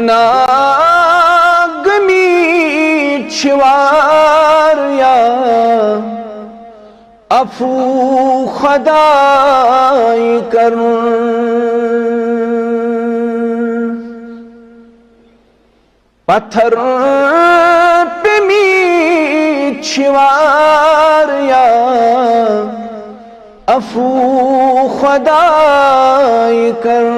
ونا گمی چھوار یا افو خدای کر پتھر پہ می چھوار یا افو خدای کر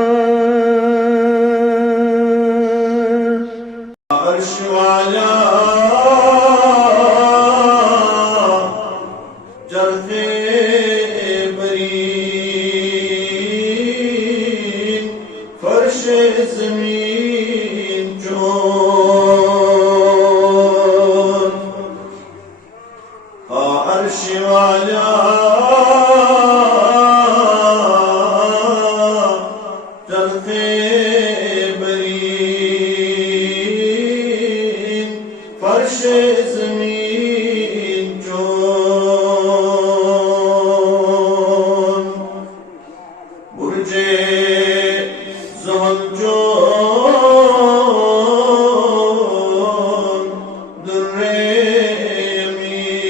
عرش والا جرفِ برین فرش زمین چون عرش والا جرفِ فرش زمین چون برج زحل چون در امین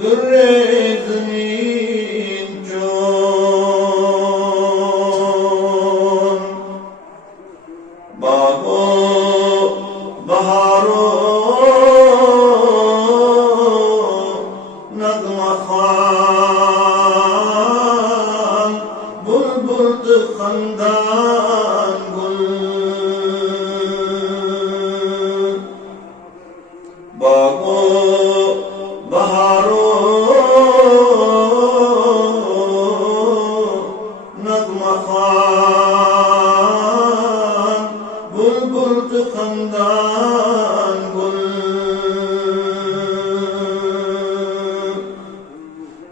در زمین چون باغو بہارو نغمہ خوان بلبل خندان گل باغو بہارو نغمہ خوان بلبل خندان گل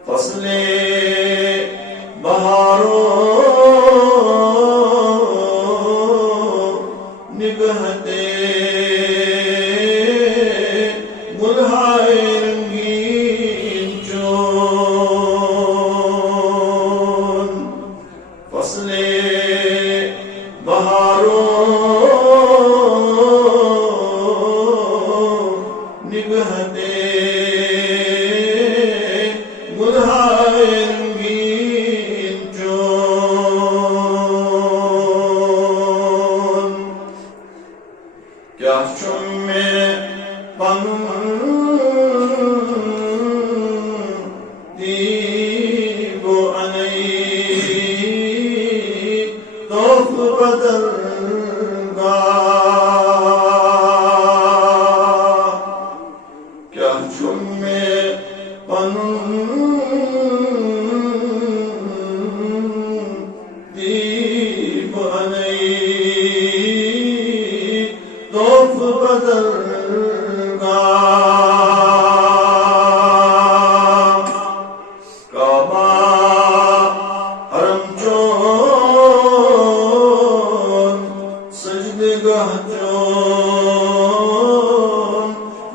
فصل بہارو نگہتے گلہائے رنگین چون فصل بہارو نگہتے گلہائے رنگین چون کیا چمے پنم دیگو انی توف بدل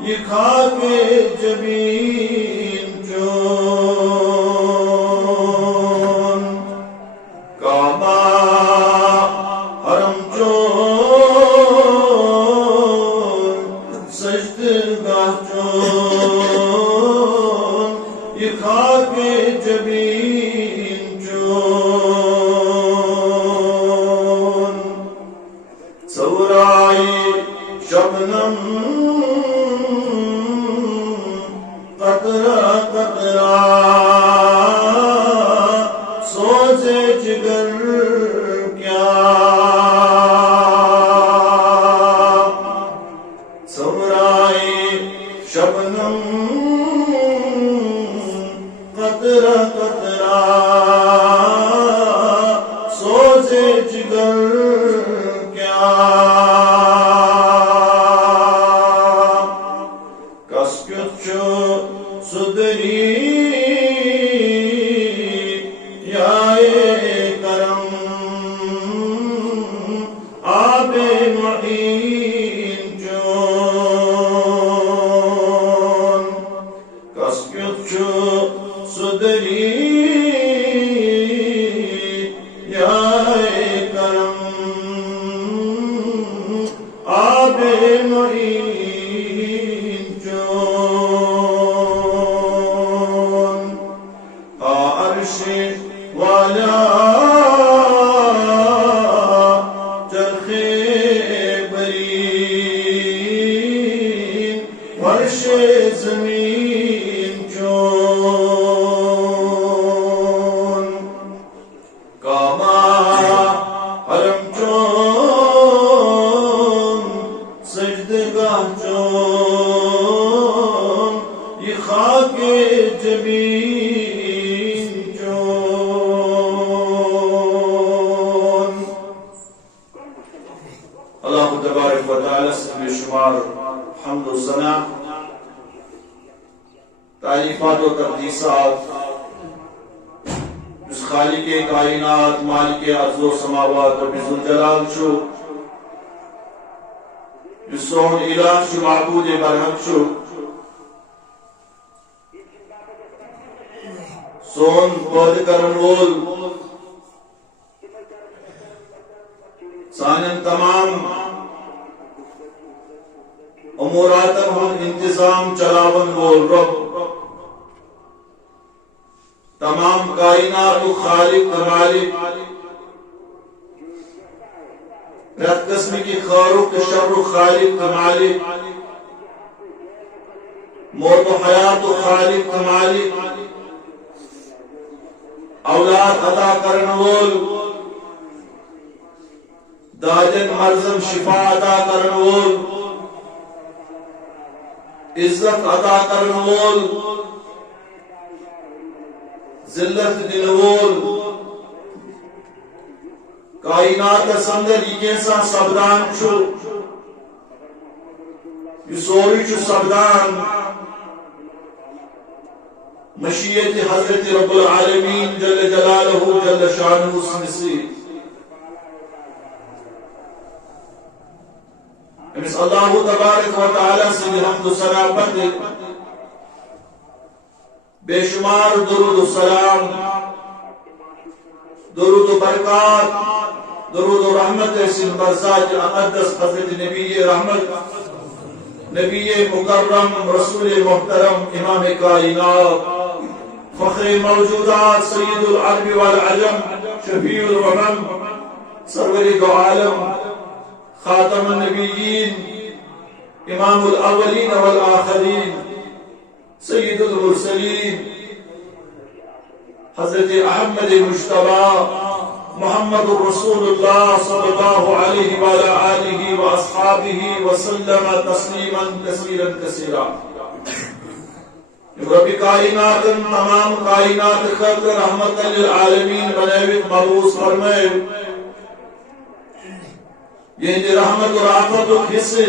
یہ خاک جبین چون کعبہ حرم چون سجدگاہ چون یہ خاک جبین چون سورائی شبنم قطرہ قطرہ سوزے جگر کیا سورائی شبنم قطرہ قطرہ سوزے جگر کیا اجمعین چون عرش والا چرخ برین فرش زمین چون کاما حرم چون سجدگاہ چون یہ خاک جبین چون اللہ تبارک و تعالی سے بے شمار حمد و ثنا تعریفات و تقدیسات اس خالق کائنات مالک ارض و سماوات رب ذوالجلال شو جو سون الہ شو معبود برحق شو سون پود کرن وول سانن تمام اموراتن ہم انتظام چلاون وول رب تمام کائنات و خالق و مالک رت قسم کی خیر و شر و خالق و مالک موت و حیات و خالق و مالک اولاد عطا کرن وول داجن مرزم شفا عطا کرن وول عزت عطا کرن وول ذلت دن وول کائنات سندر یہ کیسا سبدان چھو یہ سوری چھو سبدان مشیت حضرت رب العالمین جل جلالہ جل شانہ سنسی امس اللہ تبارک و تعالی سے حمد و ثنا پڑھتے بے شمار درود و سلام درود و برکات درود و رحمت سن برسات اقدس حضرت نبی رحمت نبی مکرم رسول محترم امام کائنات فخر موجودات سید العرب والعجم شفیع الامم سرور دو عالم خاتم النبیین امام الاولین والآخرین سید المرسلین حضرت احمد مجتبی محمد رسول اللہ صلی اللہ علیہ وآلہ آلہ واصحابہ وسلم تسلیما کثیرا کثیرا رب کائنات تمام کائنات خلق رحمت للعالمین بنیوت مبعوث فرمائے یہ رحمت و رافت و حصے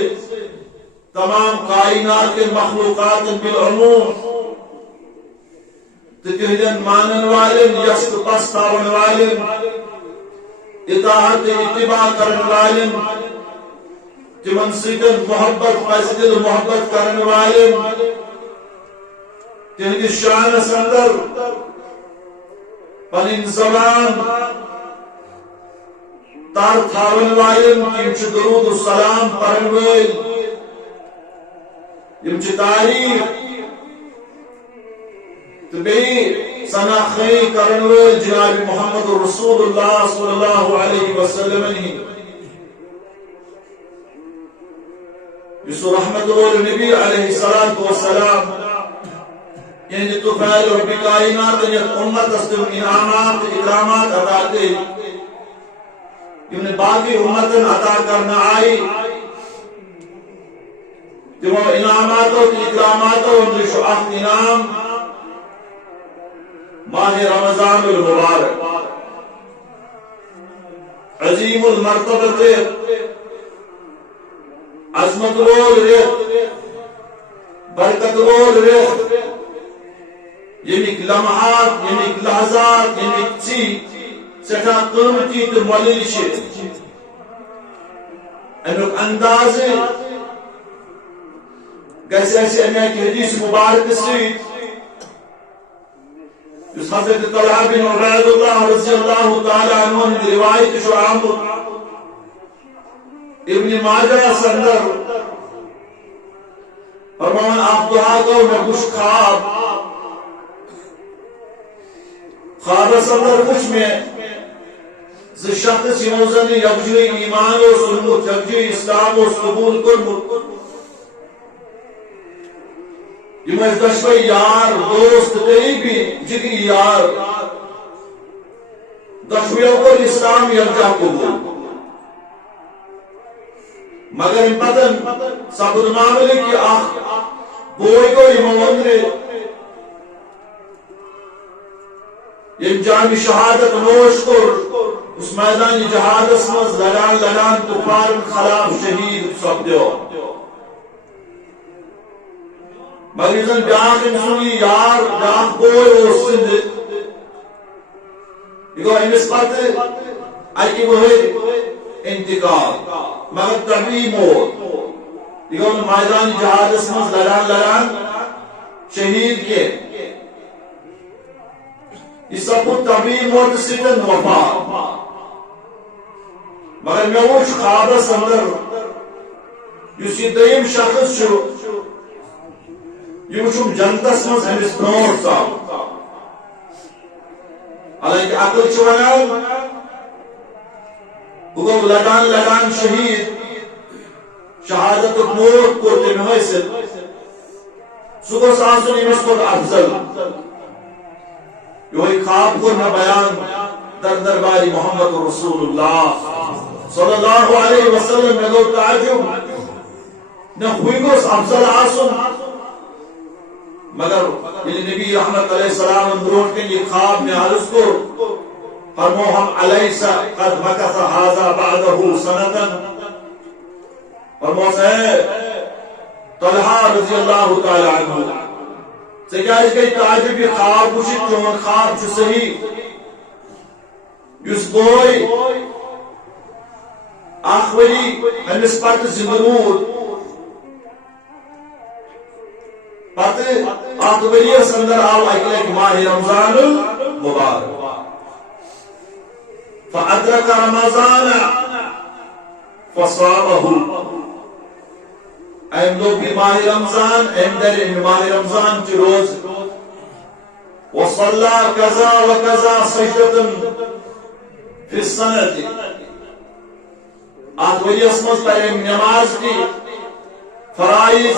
تمام کائنات کے مخلوقات بالعموم تجہدن مانن والن یست پستاون والن اطاعت اتباع کرن والن تمن سیدن محبت فیصدل محبت کرن والن تہندس شانس اندر پنن زبان تار تھاون والن تم چھ درود و سلام پرن وٲلۍ یم چھ تاریخ تو بیٚیہِ ثنا خی کرن وٲلۍ جناب محمد رسول اللہ صلی اللہ علیہ وسلم یس رحمت النبی علیہ الصلوۃ والسلام یعنی تو فعل رب کائنات یت امت تم انعامات اکرامات عطا کٔرۍ یم باقی امتن عطا کرنا آئی تمو انعاماتو اکراماتو اندر اخ انعام ماہ رمضان المبارک عظیم المرتبت عظمت وول ریت برکت وول ریت یمیک لمحات یمیک لحظات یمیک چی سٹھا قیمتی تو ملیل چھ امیک انداز گژھِ اسہِ امیک حدیث مبارک سۭتۍ یُس حضرت طلحہ بن عبید اللہ رضی اللہ تعالی عنہ ہٕنٛدِ روایت چھُ آمُت ابن ماجہ اندر فرمان آپ دعا گو میں کچھ خواب اندر کچھ میں شخص یموزن یکجی ایمان و سنمت یکجی اسلام و قبول کرمت یہ دشوی یار دوست قریبی جگری یار دشویوں کو اسلام یکجا قبول مگر ان پتن سبد معاملے کی بوئی کو یموندر یہ جان شہادت نوش کر اس میدان جہاد اسمز لڑان کفار خلاف شہید سپدیو مگر بیاکھ انسانی یار بیاکھ بوئی اور سند یہ امس پتہ اکی وحید انتقال مگر طبی موت یہ میدان جہاد اسمز لڑان شہید کے یہ سب طبی موت سٹن وفا مگر میں وچ خوابس اندر اس یہ دیم شخص یہ وچھم جنتس مز ہمس برونٹ صاحب حالانکہ عقل ونان وہ لگان شہید شہادت موت کو تم حاصل سہ گوس آسن امس کھت افضل یہ خواب کو نہ بیان در درباری محمد رسول اللہ صلی اللہ علیہ وسلم میں گو تعجب نہ ہوئی گوس افضل آسن مگر نبی رحمت علیہ السلام اندرون کے یہ خواب میں عرض کو فرمو ہم علیسا قد مکث هذا بعده سنتا فرمو سے طلحہ رضی اللہ تعالی عنہ سے کیا اس کے تعجب یہ خواب کچھ چون خواب چھ صحیح یس بوئی آخوری ہمس پت زندرود پت آخوری سندر آو اکلیک ماہ رمضان المبارک فأدرک رمضان فصابہ ایم لوگ بھی ماہ رمضان ایم در ماہ رمضان کی روز وصلى كذا وكذا سجدة في السنة آخری اسمت پر نماز کی فرائض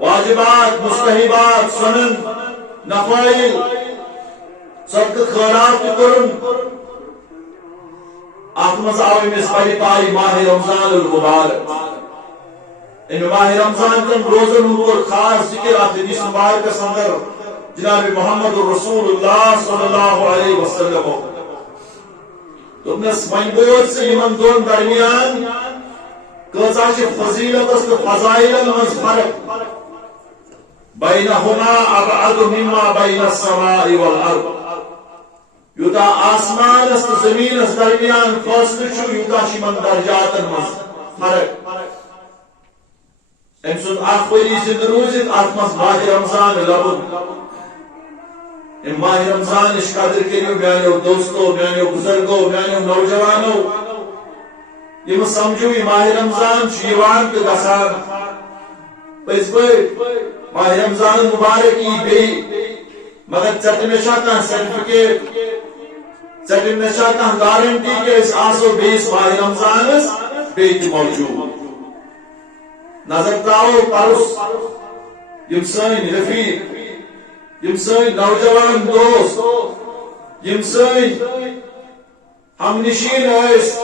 واجبات مستحبات سنن نفائل صدق خیرات کرن آتمز آوی مسپری پاری ماہ رمضان المبارک ان ماہ رمضان کن روزن اور خاص ذکر آتے جس مبارک سندر جناب محمد رسول اللہ صلی اللہ علیہ وسلم تو نس منبوت سے یمن دون درمیان کسا چھ فضیلت است فضائل مز فرق بینہما ابعد مما بین السماء والارض یوتا آسمان است زمین است درمیان فاصل چھو یوتا شمن درجات مز فرق امسود آخری زند روزت آتمس ماہ رمضان لبن ماہ رمضان اس قدر کریو میانیو دوستو میانیو بزرگو میانیو نوجوانو یہ سمجھو یہ ماہ رمضان شیوان کے گسان پیس پہ ماہ رمضان مبارکی بی مگر چٹمیشا کا سرٹیفکیٹ چٹمیشا کا گارنٹی کے اس آسو بیس ماہ رمضان اس بیت موجود نظر تاؤ پرس یم سین رفیق یم سین نوجوان دوست یم سین ہم نشین ایس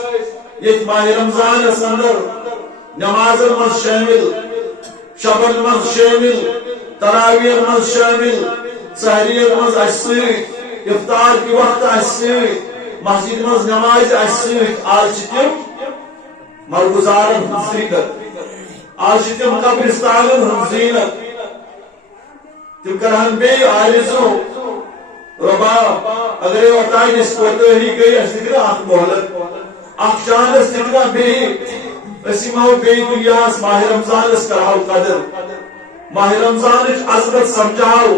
یہ ماہ رمضان اندر نماز من شامل شبن من شامل تراویح من شامل سحری من اشسیت افطار کی وقت اشسیت مسجد من نماز اشسیت آج تم مرگزارن زینت آج تم قبرستانن زینت تم کرہن بے آرزو ربا اگر یہ وطائی اس کوتے ہی گئی اس دکھنا اخ محلت اخ شان اس دکھنا بے اسی ماہو بے دنیاس ماہ رمضان اس کرہو قدر ماہ رمضان اس عظمت سمجھاؤ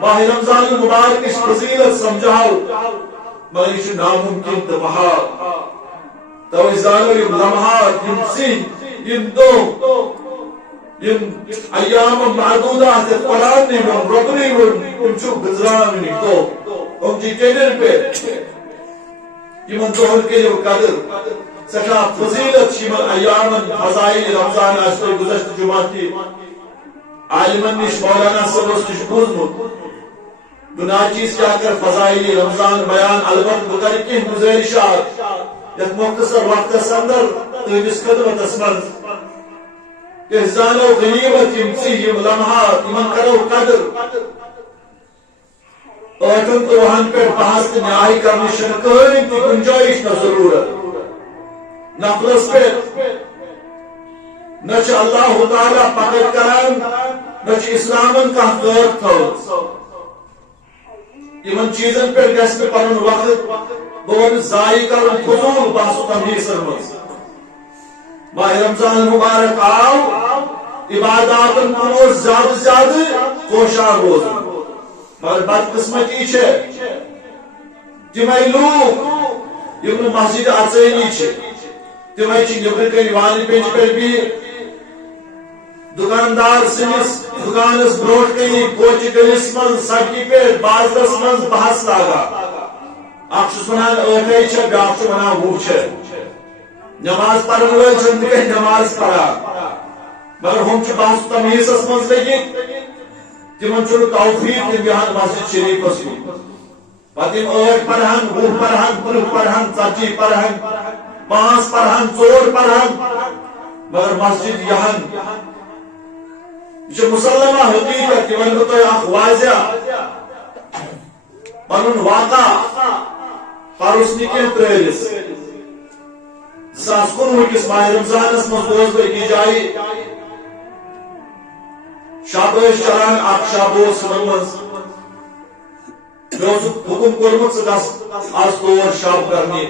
ماہ رمضان مبارک اس فضیلت سمجھاؤ مگر اس ناممکن تبہات تو ازالو یم لمحات یم سین یم دو یم ایام معدودات قرآن نے رکنی چھو گزرانی تو ہم چی کیلر پہ یمن دہن کے لیے قدر سٹھا فضیلت یمن ایام فضائل رمضان آشتر گزشت جمعہ کی عالمن نش مولانا صاحب نش بوزمت گناچیز کیا کر فضائل رمضان بیان البت بکر کی گزارشات یک مختصر وقت اندر تہندس خدمتس من کہ زانو غنیمت یم لمحات یمن کرو قدر ٲٹھن تو وہن پہ بحث تو نیائی کرنے کہین تہ گنجائش نہ ضرورت نفلس پہ نہ اللہ تعالیٰ پکڑ کران نہ اسلامن کا قید تھو یمن چیزن پہ گھس پہ پنن وقت بہت ضائع کرن فضول بحث و تمہیسن مز ماہ رمضان مبارک آو عباداتن کنو زیادہ زیادہ کوشاں روزن مگر بدقسمتی ہے تمے لوگ یم مسجد اچانی تمے نبر کن وانی بینچ پہ بھی دکاندار سنس دکانس بروٹ کنی کوچہ گلس من سڑکی پہ بازرس من بحث لاگا اخ ونان ٲٹھے بیاکھ ونان 20 نماز پڑھن ول نماز پڑھان مگر ہم بحث تمیزس من لگت تمن توفیق بہان مسجد شریفس کن پتہ 8 پڑھان 20 پڑھان 30 پڑھان 40 پڑھان 5 پڑھان 4 پڑھان مگر مسجد یہان یہ مسلمہ حقیقت کہ ون تو اخ واضح پنن واقع پرس نکن ترس 2019 کس ماہ رمضانس من روز بکی جائی شب چلان اخ شب مز حکم کورمت آز تور شب کرنے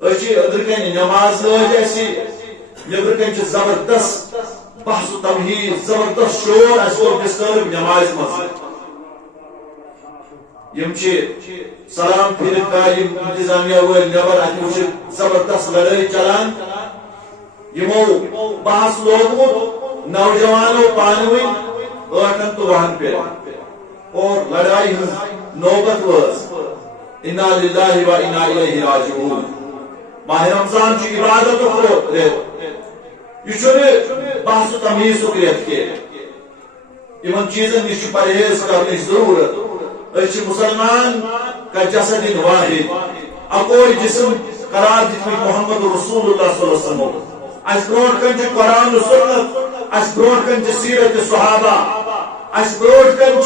ادر کن نماز لج اسی نبر کن زبردست بحث و تمہید زبردست شور اس کو ڈسٹرب نماز مز یم سلام پھر انتظامیہ ول نبر ات زبردست لڑائی چلان یمو بحث لوگمت نوجوانوں پانوین 8 تو 1 پہ اور لڑائی نوبت وز انا للہ و انا الیہ راجعون ماہ رمضان چی عبادت کو ریت یہ بحث و تمیز ریت کے ان چیزن نش پرہیز کرنے ضرورت اچھ مسلمان کا جسد واحد اکوئی جسم قرار دیت محمد رسول اللہ صلی اللہ علیہ وسلم اس برونٹ کن قرآن و سنت اس برونٹ کن سیرت صحابہ اس برونٹ کن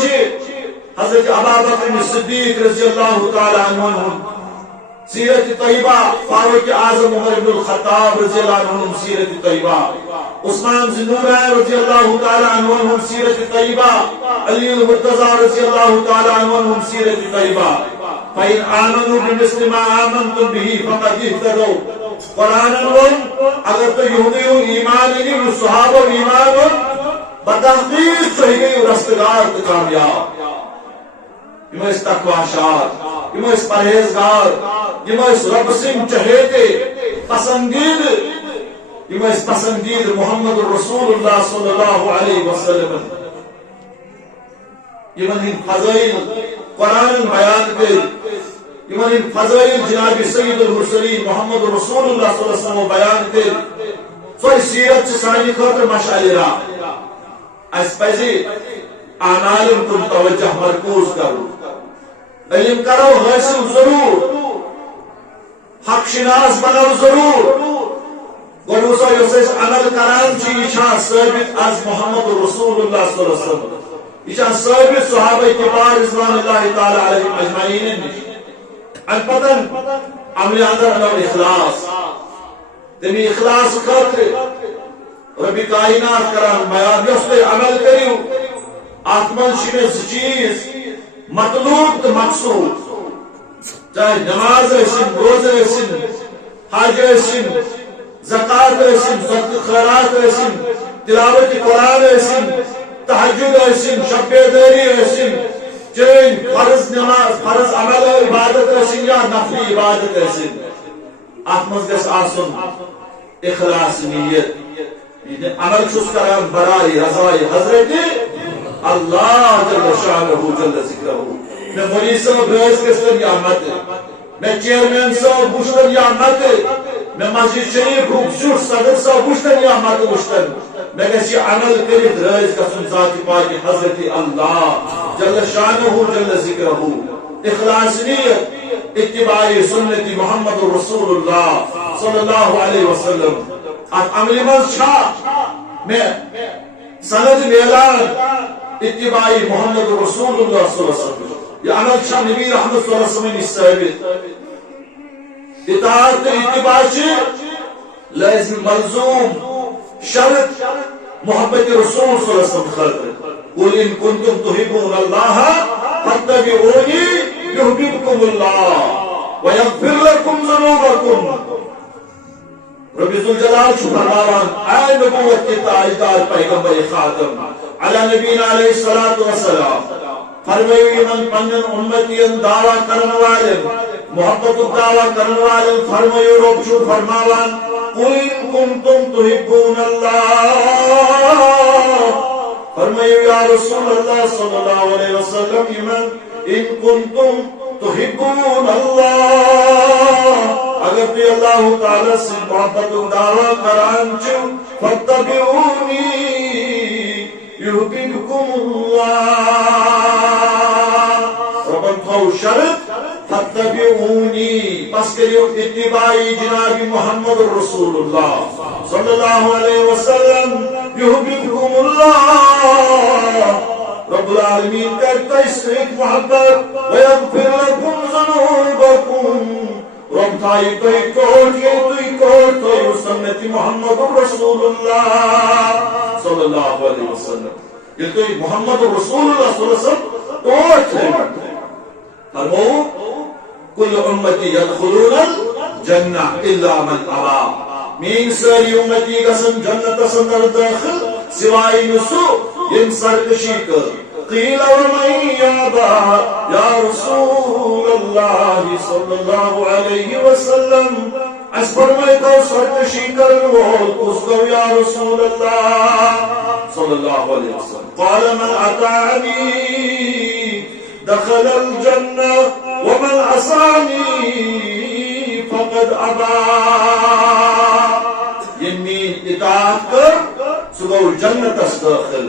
حضرت ابوبکر صدیق رضی اللہ تعالی عنہ سیرت طیبہ فاروق اعظم عمر بن الخطاب رضی اللہ عنہ سیرت طیبہ عثمان ذنورین رضی اللہ تعالی عنہ سیرت طیبہ علی المرتضی رضی اللہ تعالی عنہ سیرت طیبہ فإن آمنوا بمثل ما آمنتم به فقد اهتدوا قرآن اگر تو یہودیوں ایمان نہیں صحابہ ایمان بتحقیق صحیح گئی رستگار کامیاب یم تقوی شار یم پرہیزگار یم رب سنگ چہیتے پسندید یم پسندید محمد رسول اللہ صلی اللہ علیہ وسلم یمن فضائل قرآن بیان کر یمن فضائل جناب سید المرسلین محمد رسول اللہ صلی اللہ علیہ وسلم بیان کر سو سیرت سانی خاطر مشعل راہ اس پزی اعمال کن توجہ مرکوز کرو علم کرو حاصل ضرور حق شناس بنو ضرور گوڑوسا یوسیس عمل کران چی یہ ثابت از محمد رسول اللہ صلی اللہ علیہ وسلم یہ ثابت صحابہ کبار رضوان اللہ تعالی علیہم اجمعین ان پتن عمل اندر اخلاص تمی اخلاص خاطر ربی کائنات کران بیان یوستے عمل کریو آتمن شمس چیز مطلوب تو مقصود چاہے نماز ٲسِن روزہ ٲسِن حج ٲسِن زکات ٲسِن صدقہ خیرات ٲسِن تلاوت قرآن ٲسِن تہجد ٲسِن شب بیداری ٲسِن چٲنۍ فرض نماز فرض عمل عبادت ٲسِن یا نفلی عبادت ٲسِن اتھ منٛز گژھِ آسُن اخلاص نیت یہ عمل چھس کران برائی رضائی حضرت اللہ جل شانہ جل ذکرہ میں مولوی صاحب رئیس کستن یا مت میں چیئرمین صاحب بوشتن یا مت میں مسجد شریف خوبصورت صدر صاحب بوشتن یا مت بوشتن میں گسی عمل کرت رئیس کسن ذات پاک حضرت اللہ جل شانہ جل ذکرہ اخلاص نیت اتباع سنت محمد رسول اللہ صلی اللہ علیہ وسلم ات عمل من میں سند میلان اتباع محمد رسول اللہ صلی اللہ علیہ وسلم یہ عمل شاہ نبی رحمت صلی اللہ علیہ وسلم اس ثابت اطاعت اتباع لازم ملزوم شرط محبت رسول صلی اللہ علیہ وسلم خاطر قل ان کنتم تحبون اللہ فاتبعونی یحببکم اللہ ویغفر لکم ذنوبکم رب ذوالجلال چھو فرماوان اے نبوت کے تاجدار پیغمبر خاتم علی نبینا علیہ الصلوۃ والسلام فرمائیو من پنن امتین دعویٰ کرن والن محبت دعویٰ کرن والن فرمائیو رب چھو فرماوان قل ان کنتم تحبون اللہ فرمائیو یا رسول اللہ صلی اللہ علیہ وسلم من ان کنتم تحبون اللہ اگر تو اللہ تعالی سے محبت دعویٰ کران چھو فاتبعونی یحببکم اللہ ربن تھو شرط فاتبعونی پس کریو اتباعی جناب محمد رسول اللہ صلی اللہ علیہ وسلم یحببکم اللہ رب العالمین کرتا اس ایک محبت ویغفر لکم ذنوبکم رب تھائی توی کوٹ یہ توی کوٹ توی سنت محمد رسول اللہ صلی اللہ علیہ وسلم یہ توی محمد رسول اللہ صلی اللہ علیہ وسلم توٹ ہے فرمو کل امتی یدخلون الجنہ الا من ابا مین ساری امتی قسم جنت سندر داخل سوائے نسو یم سرکشی کر قیل ومن یابا یا رسول اللہ صلی اللہ علیہ وسلم اس فرمائے تو سرکشی کرن وول اس کو یا رسول اللہ صلی اللہ علیہ وسلم قال من اطاعنی دخل الجنہ ومن عصانی فقد ابا یمین اطاعت کر سگو جنت اس داخل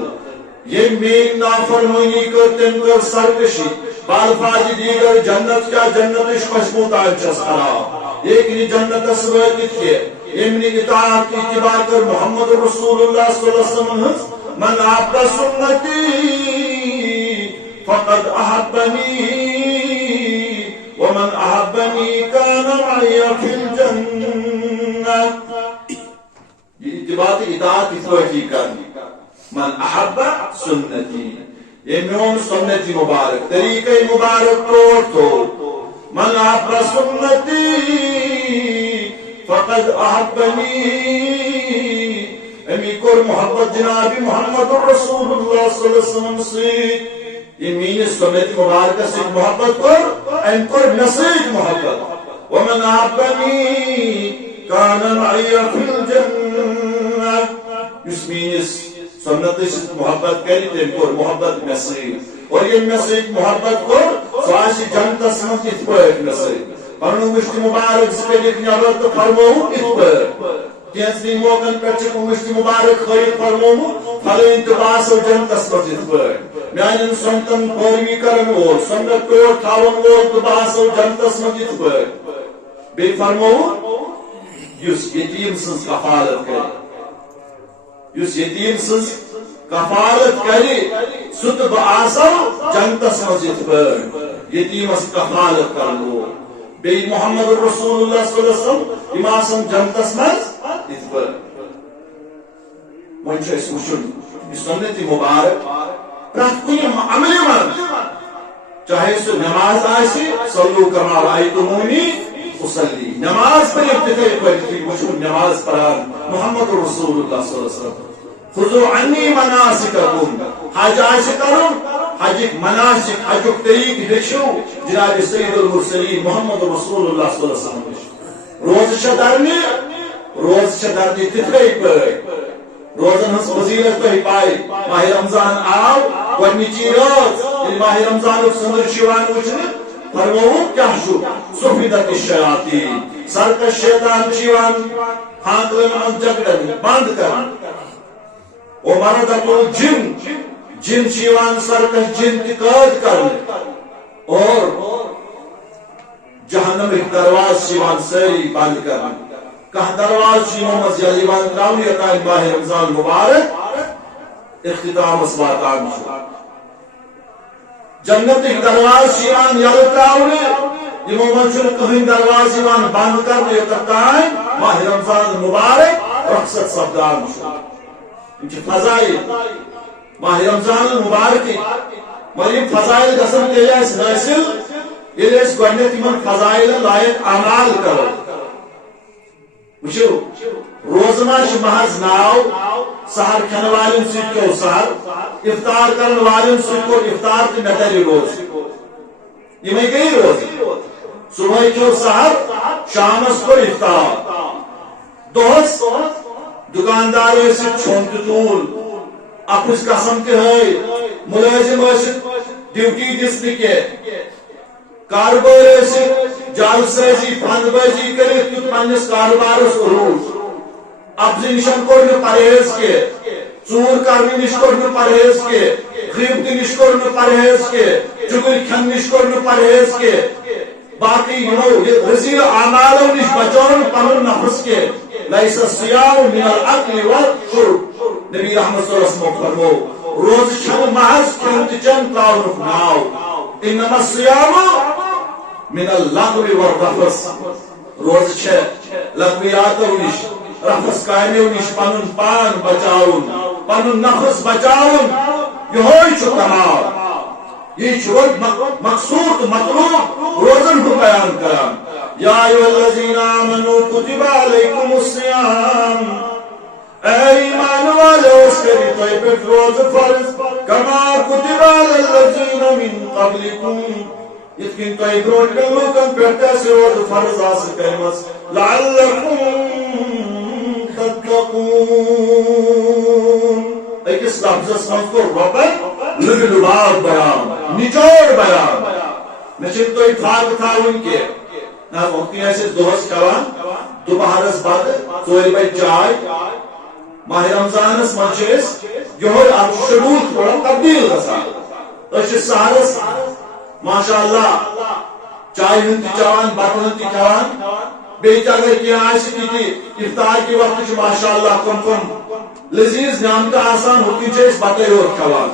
یمین نافرمانی کر تم کر سرکشی بالفاظ دیگر جنت کیا جنت اس خوشبو تاجس خراب ایک نی جنت اس وقت کے یمنی اطاعت کی اتباع کر محمد رسول اللہ صلی اللہ علیہ وسلم من آپ سنتی فقد احبنی ومن احبنی کان معی فی الجنہ یہ اتباع اطاعت اس وقت کرنی من احب سنتی یہ میون سنتی مبارک طریقہ مبارک تو من احب سنتی فقد احبنی امی کور محبت جناب محمد رسول اللہ صلی اللہ علیہ وسلم سے یہ مین سنتی مبارک سے محبت کر ام کور نسیج محبت ومن احبنی کان معی فی الجنہ اس مینس سنت سے محبت کری تم کو محبت مسیح اور یہ مسیح محبت کو سواسی جنت سمجھ اتباق مسیح پرنو مشتی مبارک سے لکھنے عبر تو فرمو اتباق تینسنی موقع پر چکو مشتی مبارک خرید فرمو پھلو انتباس و جنت سمجھ اتباق میانن سنتن پوروی کرن وول سنت کوٹ تھاون وول انتباس و جنت سمجھ اتباق بے فرمو یس یتیم سنس کفالت کری یس یتیم سنس کفالت کری ست بآسو جنتس مز اتباق یتیمس کفالت کرنو بی محمد رسول اللہ صلی اللہ علیہ وسلم اماسم جنتس مز اتباق ون اس وچن یہ سنت مبارک پرت کنی عملی من چاہے سو نماز آسی صلو کما رأیتمونی اصلی نماز پر ابتدائی پڑھتی وچن نماز پران محمد رسول اللہ صلی اللہ علیہ وسلم خذو عنی مناسککم حج آسی کرن حج مناسک حج طریق دیکھو جناب سید المرسلین محمد رسول اللہ صلی اللہ علیہ وسلم روز شدرنی تتھائی پڑھ روزن ہز فضیلت تہ پائی ماہ رمضان آو گۄڈنِچی رٲژ ییٚلہِ ماہ رمضانُک سٔنٛدٕر چھُ یِوان وٕچھنہٕ فرمووُکھ کیٛاہ چھُ سُفِدت الشیاطیٖن سرکش شیطان چھِ یِوان ہانکلن منٛز جگڑن بنٛد کران ومردت الجن جن چھِ یِوان سرکش جن تہِ قٲد کرنہٕ اور جہنمٕکۍ دروازٕ چھِ یِوان سٲری بنٛد کرنہٕ کانٛہہ دروازٕ چھُ یِمو منٛز ییٚلہِ یِوان ترٛاونہٕ یوٚتانۍ ماہ رمضان مُبارک اختتامس واتان چھُ جنتٕکۍ دروازٕ چھِ یِوان یلہٕ ترٛاونہٕ یِمو منٛز چھُنہٕ کٕہٕنۍ دروازٕ یِوان بنٛد کرنہٕ یوٚتتھ تانۍ ماہ رمضان مُبارک رخصت سپدان چھُ یِم چھِ فضائل ماہ رمضان المبارک مگر یِم فضائل گژھن تیٚلہِ اَسہِ حٲصِل ییٚلہِ أسۍ گۄڈنٮ۪تھ یِمن فضائلن لایق اعمال کرو وٕچھِو روزٕ ما چھِ محض ناو سحر کھٮ۪نہٕ والٮ۪ن سۭتۍ کھیوٚو سحر افطار کرن والٮ۪ن سۭتۍ کوٚر افطار تہٕ مےٚ ترِ روزٕ یِمے گٔیے روزٕ صبحٲے کھیوٚو سحر شامس کوٚر افطار دۄہس دُکاندار ٲسِتھ چھوٚن تہِ توٗل اپُز قسم تہِ ہٲے مُلٲزِم ٲسِتھ ڈیوٹی دِژ نہٕ کینٛہہ کاربار ٲسِتھ جالسٲزی فنٛد بٲزی کٔرِتھ دیُت پننِس کاربارس عروٗج اپزِ نِشن کوٚر نہٕ پرہیز کینٛہہ ژوٗر کرنہٕ نِش کوٚر نہٕ پرہیز کینٛہہ غیبتہٕ نِش کوٚر نہٕ پرہیز کینٛہہ چُگٕلۍ کھٮ۪نہٕ نِش کوٚر نہٕ پرہیز کینٛہہ باقٕے یِمو رٔزیٖل اعمالو نِش بچوو نہٕ پنُن نفس کینٛہہ لیس الصیام من الاکل والشرب نبی رحمت صلی اللہ علیہ وسلم فرموو روزٕ چھنہٕ محض کھٮ۪ن تہٕ چٮ۪ن تراونُک ناو انما الصیام من اللغو والرفث روزٕ چھےٚ لغویاتو نِش رفس کامیو نِش پنُن پان بچاوُن پنُن نفس بچاوُن یِہوے چھُ کمال یہ چھُ مقصود مطلوب روزن ہُنٛد بیان کران یا ایھا الذین آمنوا کتب علیکم الصیام اے ایمان والو أسۍ کٔرِو تۄہہِ پٮ۪ٹھ روزٕ فرض کما کتب علی الذین من قبلکم یِتھ کٔنۍ تۄہہِ برونٛٹھمٮ۪ن لوٗکن پٮ۪ٹھ تہِ اَسہِ روزٕ فرض آسہٕ کٔرمٕژ لعلکم تتقون أکِس لفظس منٛز کوٚر رۄبن لُبہِ لُباب بیان نچوڑ بیان مےٚ چھنہٕ تۄہہِ فاقہٕ تھاوٕنۍ کینٛہہ نہ وقتی ٲسۍ أسۍ دۄہس کھٮ۪وان دُپہرس بتہٕ 4 بجہِ چاے ماہ رمضانس منٛز چھِ أسۍ یِہوے اکھ شیڈوٗل تھوڑا تبدیٖل گژھان أسۍ چھِ سحرس ماشاء اللہ چاے ہُنٛد تہِ چٮ۪وان بتہٕ ہُنٛد تہِ کھٮ۪وان بیٚیہِ تہِ اگر کینٛہہ آسہِ تہِ افطار کہِ وقتہٕ چھِ ماشاء اللہ کم لذیذ نعمتہٕ آسان ہُہ کِنۍ چھِ أسۍ بتَے یوت کھٮ۪وان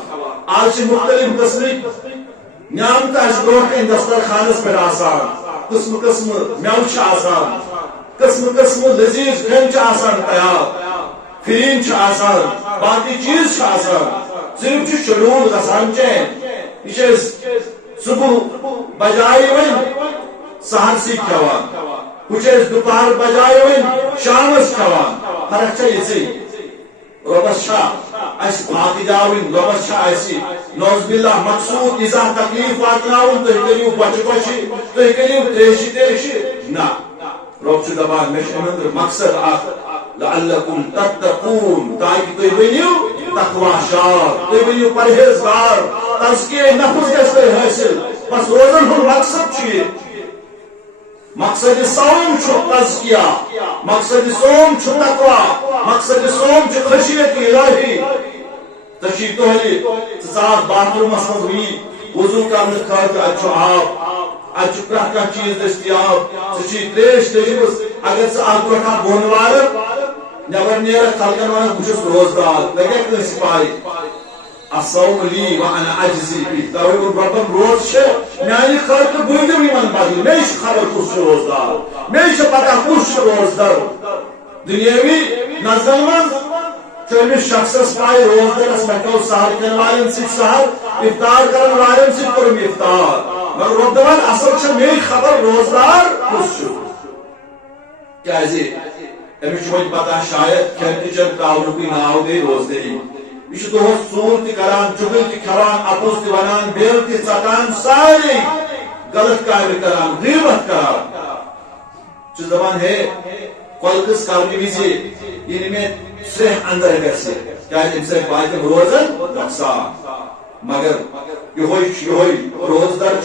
آز چھِ مختلف قٕسمٕکۍ نعمتہٕ اَسہِ برونٛٹھ کَنۍ دسترخانس پٮ۪ٹھ آسان قٕسمہٕ قٕسمہٕ مٮ۪وٕ چھِ آسان قٕسمہٕ قٕسمہٕ لذیذ کھٮ۪ن چھِ آسان تیار پھِرِنۍ چھِ آسان باقٕے چیٖز چھِ آسان صرف چھُ شیڈوٗل گژھان چینج یہِ چھِ أسۍ صبح بجایہِ وۄنۍ سحرسٕے کھٮ۪وان ہُہ چھِ أسۍ دُپہر بجایہِ وۄنۍ شامس کھٮ۪وان فرق چھےٚ یِژٕے رۄبس چھا اَسہِ فاقہٕ دِاوٕنۍ رۄبس چھا اَسہِ نعوذ باللہ مقصوٗد ییٖژاہ تکلیٖف واتناوُن تُہۍ کٔرِو بۄچھِ بۄچھِ تُہۍ کٔرِو تریشہِ تریشہِ نہ رۄب چھُ دپان مےٚ چھُ اَمہِ أنٛدرٕ مقصد اکھ لعلکم تتقون تاکہِ تُہۍ بٔنِو تقوا شار تُہۍ بٔنِو پرہیزگار تزکیہ نفس گژھِ تۄہہِ حٲصِل بس روزن ہُنٛد مقصد چھُ یہِ مقصد صوم چھُ تزکیہ مقصد صوم چھُ تقوا مقصد صوم چھُ خشیت الہی ژےٚ چھُے تۄہہِ ژٕ ژاو باتھ روٗمس منٛز وٕنی وضوٗ کرنہٕ خٲطرٕ اَتہِ چھُ آب اَتہِ چھُ پرٛٮ۪تھ کانٛہہ چیٖز دٔستیاب ژٕ چھُے تریش دٔجمٕژ اگر ژٕ اکھ گۄٹھا بۄن والکھ نٮ۪بر نیرکھ خلقن ونکھ بہٕ چھُس روزدار مےٚ کیٛاہ کٲنٛسہِ پاے الصوم لی وانا اجزی بہ توے ووٚن رۄبن روز چھِ میانہِ خٲطرٕ بہٕ دِمہٕ یِمن بدلہٕ مےٚ چھِ خبر کُس چھُ روزدار مےٚ چھِ پتہ کُس چھُ روزدار دُنیٲوی نظرن منٛز چھُ أمِس شخصس پاے روزدارس مےٚ کھیوٚو سحر کھٮ۪ن والٮ۪ن سۭتۍ سحر افطار کرن والٮ۪ن سۭتۍ کوٚرُم افطار مگر رۄب دپان اصل چھِ مے خبر روزدار کُس چھُ کیازِ أمِس چھُ وۄنۍ پتہ شاید کھٮ۪ن تہِ چٮ۪ن تراونُکُے ناو گٔے روزدٲری یہ چھُ دۄہس ژوٗر تہِ کران چُگل تہِ کھٮ۪وان اپُز تہِ ونان بیل تہِ ژٹان سارے غلط کامہِ کران غیبت کران چھُس دپان ہے کلکس کرنے وز یہ میں صح اندر گھر کیا تم سی وات روزن نقصان مگر یہ روزدار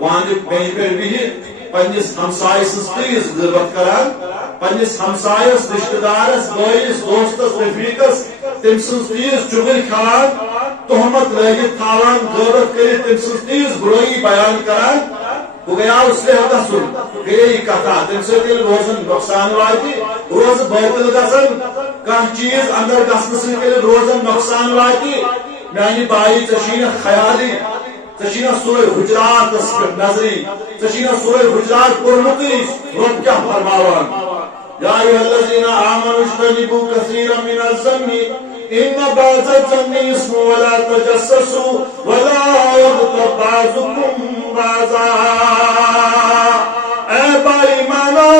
وانہ بین پہ بہت پنس ہمسائے سز تیز غیبت کران پنس ہمسایس رشتہ دارس بائیس دوستس رفیقس تم سز تیز چغل کھان تہمت لگت تھاوان غیبت کر تم سز تیز برائی بیان کران وہ گیا اس سے گھن گئی کتھا تم سی روزن نقصان واتی روز باطل گھن کھانا چیز اندر گھنہ سی روزن نقصان واتی میانہ بائی ژے خیالی ژے سورہ حجرات پہ نظری ژے سورہ حجرات پورمت رب کیا فرماوان یا ایھا الذین آمنوا اجتنبوا کثیرا من الظن ان بعض الظن اسم ولا تجسسوا ولا یغتب بعضکم بعضا اے بائی مانو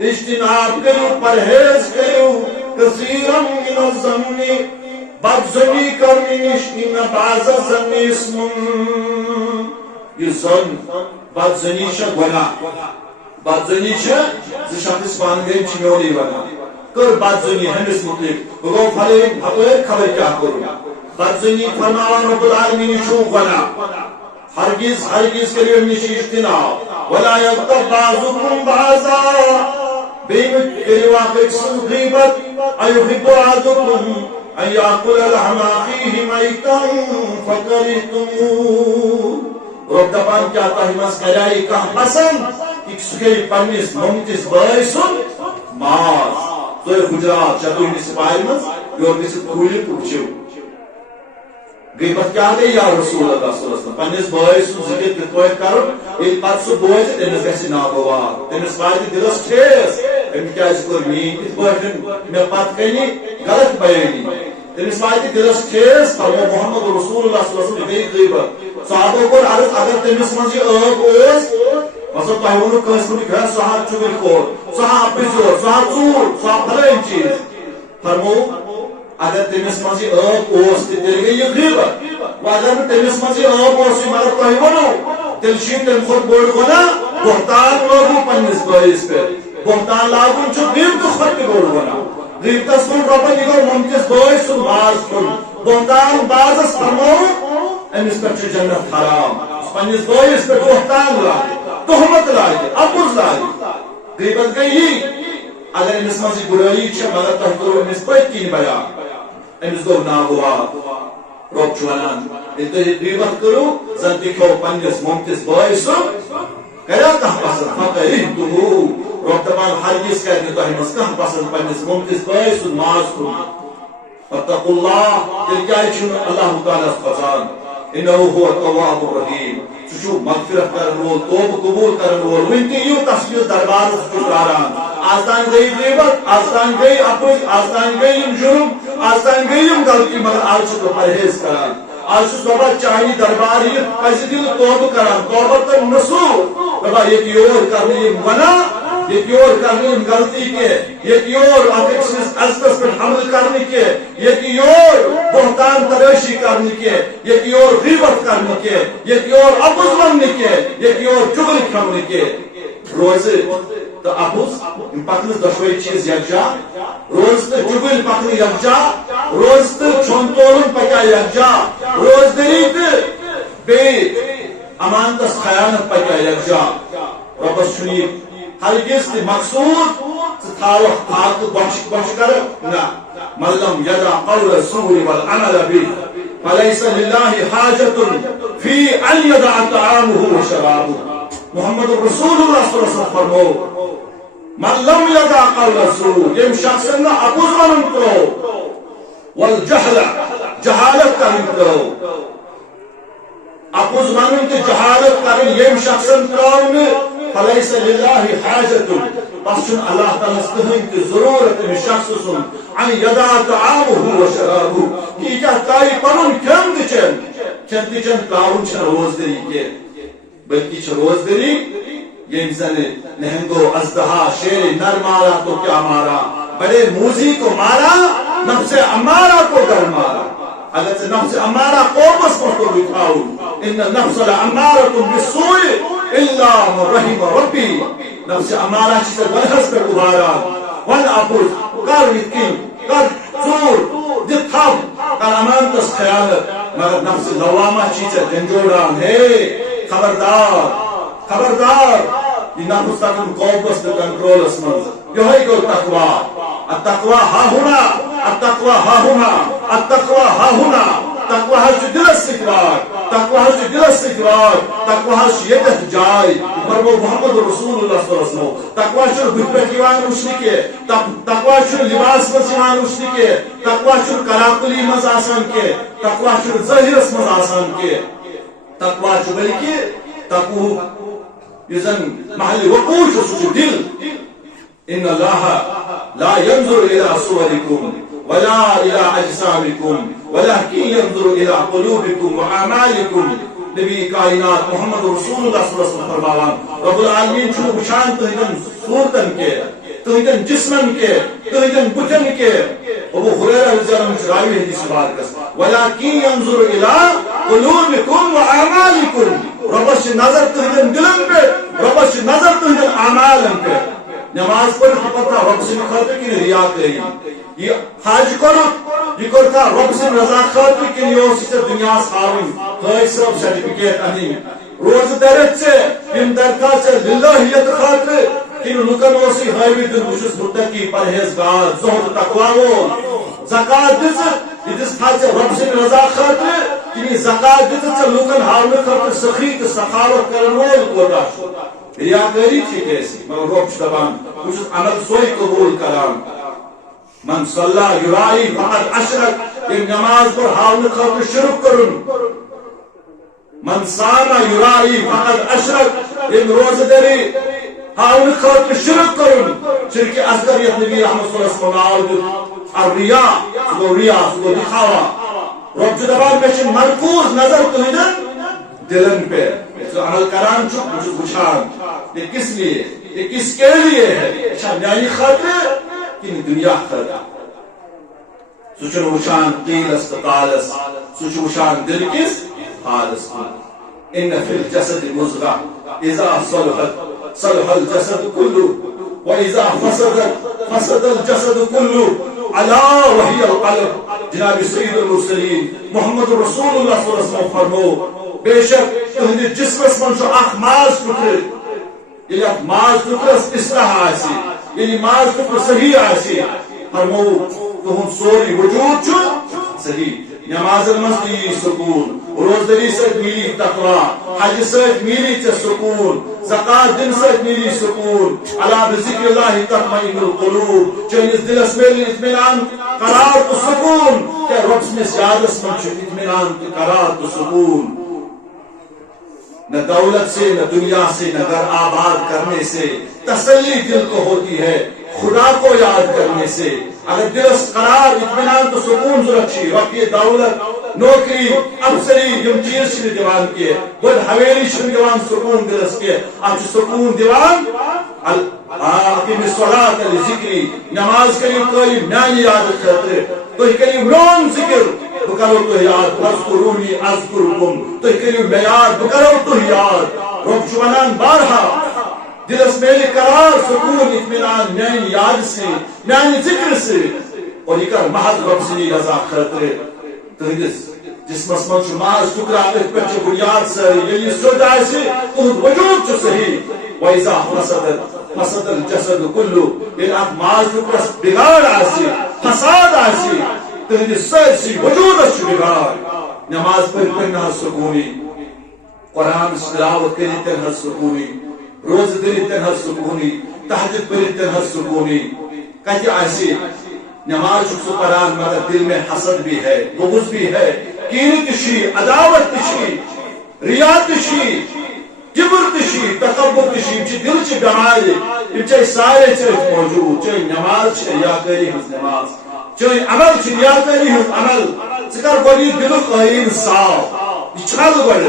اجتناب کرو پرہیز کرو کثیرا من الظن بدظنی کرنی نش ان بعض الظن اسم یہ ظن بدظنی گناہ بدظنی شخص پان گئی میونی ونان کر بدظنی ہمس متعلق گو فلین ہپر خبر کیا کروں بدظنی فرماوان رب العالمین چھو گناہ ہرگز ہرگز کریو نش اجتناب ولا یغتب بعضکم بعضا بیم کریو آخر سن غیبت ایحب احدکم ان یاکل لحم اخیہ میتا فکرہتموہ رب دپان کیا تہمس کریائی کھانا پسند کہ سہ پنس ممتس بھائی سن ماز تہ حجرات شتوہمہ سپاہی مز یور گھت کھولت وچھو غیبت کیا گئی یا رسول اللہ صلی اللہ علیہ وسلم پنس بھائی سن ذکر کت پہ کر یل پتہ سہ بوزِ تمس گژھِ ناگوار تمس واتہِ دلس ٹھیس أمۍ کیازِ کوٚر میٲنۍ یِتھ پٲٹھۍ مےٚ پتہٕ کنہِ غلط بیٲنی تمس واتہِ دلس ٹھیس فرمو محمد رسول اللہ صلی اللہ علیہ وسلم یہ گئی غیبت صحابو کوٚر عرض اگر تمس منٛز یہِ ٲب اوس مطلب تۄہہِ ووٚنوٕ کٲنٛسہِ مُتعلِق ہے سُہ ہا چُگل خور سُہ ہا اپزور سُہ ہا ژوٗر سُہ ہا فلٲنۍ چیٖز فرمو اگر تمس مز یہ ٲب اوس تیٚلہِ گٔے یہِ غیبت وۄنۍ اگر نہٕ تمس مز یہِ ٲب اوسُے مگر تۄہہِ ووٚنوٕ تیٚلہِ چھُ یہِ تمہِ کھۄتہٕ بوٚڑ گۄناہ بہتان لوگوٕ پننس بٲیِس پٮ۪ٹھ بہتان لاگُن چھُ غیبتہٕ کھۄتہٕ تہِ بوٚڑ گۄناہ غیبتس کُن رۄبن یہِ گوٚو ممتِس بٲے سُنٛد ماز کھیوٚن بہتان بازس فرمووُکھ أمِس پٮ۪ٹھ چھُ جنت حرام پننس بٲیِس پٮ۪ٹھ بہتان لاگہِ تہمت لاگہِ اپُز لاگہِ غیبت گٔے یی اگر أمِس منٛز یہِ بُرٲیی چھِ مگر تۄہہِ کوٚروٕ أمِس پٔتۍ کِنۍ بیان أمِس گوٚو ناگوار رب چھُ ونان ییٚلہِ تُہۍ غیبت کٔرِو زن تہِ کھیوٚو پننس ممتِس بٲے سُنٛد کریا کانٛہہ پسند فکرہتموہ رب دپان ہرگز کرِ نہٕ تۄہہِ منٛز کانٛہہ پسند پننس ممتِس بٲے سُنٛد ماز کھیوٚن فاتقوا اللہ تیٚلہِ کیازِ چھُنہٕ اللہ تعالیٰ ہس کھۄژان انہ هو التواب الرحیم سُہ چھُ مغفرت کرن وول توبہٕ قبوٗل کرن وول وُنہِ تہِ یِیِو تسبیٖح دربارس چھُ پراران آز تانۍ گٔے غیبت آز تانۍ گٔے اپُز آز تانۍ گٔے یِم جُرم آز تانۍ گٔے یِم غلطی مگر آز چھُس بہٕ پرہیز کران آج چھُس دپان چانہِ دربار یِتھ پزِ دِل توبہٕ کران توبہ تہٕ نصوٗح دپان ییٚتہِ یور کرنہٕ یِم گۄناہ ییٚتہِ یور کرنہٕ یِم غلطی کینٛہہ ییٚتہِ یور اکھ أکۍ سٕنٛدِس عزتس پٮ۪ٹھ حملہٕ کرنہٕ کینٛہہ ییٚتہِ یور بہتان ترٲشی کرنہٕ کینٛہہ ییٚتہِ یور غیبت کرنہٕ کینٛہہ ییٚتہِ یور اپُز وننہٕ کینٛہہ ییٚتہِ یور چُگل کھیوٚنہٕ کینٛہہ روزٕ تہٕ اپُز یِم پکنس دۄشوے چیٖز یکجا روز تہٕ چُگل پکنہٕ یکجا روز تہٕ چھۄن تولُن پکیا یکجا روزدٔری تہٕ بیٚیہِ امانتس خیانت پکیا یکجا رۄبس چھُنہٕ یہِ ہرگز تہِ مقصوٗد ژٕ تھاوکھ فاقہٕ بۄچھِ بۄچھِ کرٕ نہ من لم يدع قول الزور والعمل به فليس لله حاجة في ان يدع طعامه وشرابه محمد رسول اللہ صلی اللہ علیہ وسلم فرمو من لم يدع قول الزور یم شخص نہ اپُز ونُن ترٛوو والجہل جہالت کرٕنۍ ترٛٲو اپُز ونُن تہٕ جہالت کرٕنۍ یم شخصن ترٛٲو نہٕ فلیس للہ حاجت بس چھُنہٕ اللہ تعالیٰ کٕہٕنۍ تہِ ضروٗرت أمِس شخص سُنٛد ان یدا طعامہ وشرابہ کہ یہِ کیٛاہ ترٛاوِ پنُن کھٮ۪ن تہِ چٮ۪ن کھٮ۪ن تہِ چٮ۪ن ترٛاوُن چھنہٕ روزدٔری کینٛہہ بلکہ چھِ روزدٔری ییٚمۍ زن نہنگو ازدہا شیر نر مارا تو کیا مارا بڑے موزی کو مارا نفس امارہ کو گر مارا اگر ژٕ نفس امارہ قومس پٮ۪ٹھ کوٚرُے تھاوُن ان النفس لامارة بالسوء الا من رحم ربی نفس امارہ چھ ونہس پہ ابھاران ون اپوز کر یتکن کر ژور دِ تھپ کر امانتس خیانت مگر نفس لوامہ چھ جنجوڑان ہے خبردار خبردار یہ نفس تکن قوبس تو کنٹرولس من یہ گو تقوی التقوی ہا ہونا التقوی ہا ہونا التقوی ہا ہونا تقوی ہا دلس سکوار تقوی ہا دلس سکوار تقوی ہا یتھ جائے فرمو محمد رسول اللہ صلی اللہ علیہ وسلم تقوی چھ بت پہ یوان وچھنہ کے تقوی چھ لباس مز یوان وچھنہ کے تقوی چھ کلاکلی مز آسان کے تقوی چھ ظاہرس مز آسان کے تقوی چھ بلکہ تقوی یزن محل وقوع چھ دل ان اللہ لا ينظر الى صوركم ولا الى اجسامكم ولكن ينظر الى قلوبكم واعمالكم نبی کائنات محمد رسول اللہ صلی اللہ علیہ وسلم فرماوان رب العالمین چھو وچھان تہندن صورتن کے تہندن جسمن کے تہندن بتن کے ابو ہریرہ رضی اللہ عنہ راوی حدیث مبارک ولكن ينظر الى قلوبكم واعمالكم رب سے نظر تہندن دلن پہ رب سے نظر تہندن اعمالن پہ نماز پڑھ پتہ رب سے خاطر کی ریا کری یہ حج کرو یہ کرتا رب سے رضا خاطر کی یہ سے دنیا سارن خاص رب سرٹیفکیٹ انی روز درت سے ان درخواست سے للہیت خاطر کہ لوکن وسی ہاوی دن وشس متقی پرہیزگار زہد تقوی وول زکات دس یہ خاطر رب سے رضا خاطر کہ زکات دس لوکن ہاونے خاطر سخی تو سخاوت کرن وول کوتا ریاکاری تھی کیسی مگر رب دپان کچھ عمل سوئی قبول کران من صلی یرائی فقط اشرک یہ نماز پر ہاون خاطر شرک کرن من صام یرائی فقط اشرک یہ روز دری ہاون خاطر شرک کرن شرک اصغر یہ نبی رحمت صلی اللہ علیہ وسلم الریا سو دکھاوا رب دپان میں مرکوز نظر تہندن دلن پہ عمل کران چھ وچھان یہ کس لیے یہ کس کے لیے ہے اچھا میانی خاطر کہ دنیا خاطر سوچ وچھان قیلس قالس سوچ وچھان دل کس حالس ان فی الجسد مضغہ اذا صلحت صلح الجسد كله واذا فسدت فسد الجسد كله الا وهي القلب جناب سید المرسلین محمد رسول اللہ صلی اللہ علیہ وسلم فرمو بے شک تہند جسمس من اخ ماز ٹکر یعنی اتھ ماز ٹکرس اصلاح آسی یعنی ماز ٹکر صحیح آسی فرمو تہند سوری وجود چھ صحیح نماز مزی سکون روزداری سے میلی تقوی حج سے میلی سکون زکات دن سے میلی سکون الا بذکر اللہ تطمئن القلوب چنس دلس میلی اطمینان قرار و سکون کہ رب میں زیادس من اطمینان قرار و سکون نہ دولت سے نہ دنیا سے نہ گھر آباد کرنے سے تسلی دل کو ہوتی ہے خدا کو یاد کرنے سے اگر دلس قرار اطمینان تو سکون ضرورت چھ وقت یہ دولت نوکری افسری یم چیز چھ دیوان کے بد حویلی چھ دیوان سکون دلس کے اچ سکون دیوان اقیم الصلاۃ لذکری نماز کریو کوئی میانی یاد خاطر تو کریو رون ذکر بکرو تو یاد فذکرونی اذکرکم تو کریو میں یاد بکرو تو یاد رب جوانان بارہا دلس میری قرار سکون اطمینان میانی یاد سے میانی ذکر سے اور یہ کر محض رب سے رضا خاطر تہندس جسمس من محض ٹکرا ات پہ بنیاد سے یعنی سود آسی تہند وجود چھ صحیح وَإِذَا فَسَدَ الْجَسَدُ كُلُّهُ یعنی ات محض ٹکرس بگاڑ آسی فساد آسی تہندس سرسی وجودس چھ بگاڑ نماز پڑھ نہ سکونی قرآن تلاوت کری تنہا سکونی روز دری تنہا سکونی تہجد پڑھ تنہا سکونی کہتے آسی نماز چھ قرآن مگر دل میں حسد بھی ہے بغض بھی ہے کینہ تشی عداوت تشی ریا تشی کبر تشی تکبر تشی دل چھ بیماری یم چھ سارے چھ موجود چھ نماز چھ ریاکاری ہنز نماز چھ عمل چھ ریاکاری ہنز عمل ذکر گوڑی دلک آئین صاف یہ چھل گوڑی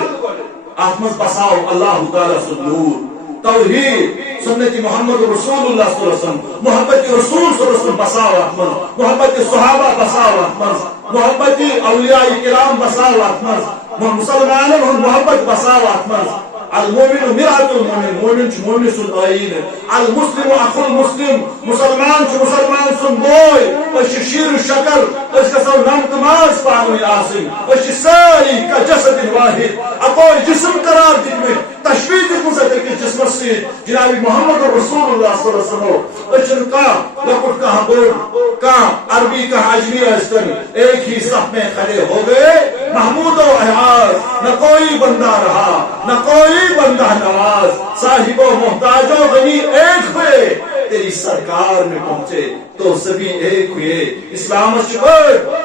آتمز بساو اللہ تعالیٰ سے نور توحید سنت محمد رسول اللہ صلی اللہ علیہ وسلم محبت رسول صلی اللہ علیہ وسلم بساو آتمز محبت صحابہ بساو آتمز محبت اولیاء کرام بساو آتمز مسلمانوں محبت بساو آتمز المؤمن مرآة المؤمن مومن چھ مومن سن آئین المسلم اخو المسلم مسلمان چھ مسلمان سن بوئے اش شیر شکر اش گژھو نمت ماز پانوی آسن اش ساری کا جسد واحد اکوئی جسم قرار دتمت تشبیہ دتمت أکس جسمس سۭتۍ جناب محمد رسول اللہ صلی اللہ علیہ وسلم اچھن کانٛہہ لۄکُٹ کانٛہہ بوٚڑ کانٛہہ عربی کانٛہہ اجمی ٲسۍتن ایک ہی صف میں کھڑے ہو گئے محمود و احاظ نہ کوئی بندہ رہا نہ کوئی بندہ نواز صاحب و محتاج و غنی ایک ہوئے تیری سرکار میں پہنچے تو سبھی ایک ہوئے اسلام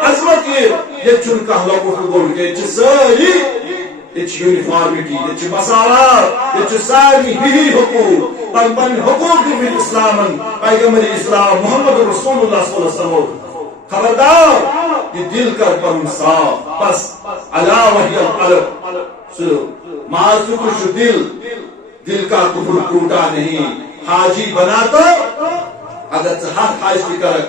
عظمت یہ چھن کانٛہہ لۄکُٹ بوٚڑ یہ چھِ سٲری یہ یونیفارمٹی یہ مساوات یہ سارے ہی حقوق پن پن حقوق دن اسلام پیغمبر اسلام محمد رسول اللہ صلی اللہ علیہ وسلم خبردار یہ دل کر پن صاف بس علا وحی القلب معذ کچھ دل کا کفر ٹوٹا نہیں حاجی بنا تو اگر حق حاج کی کر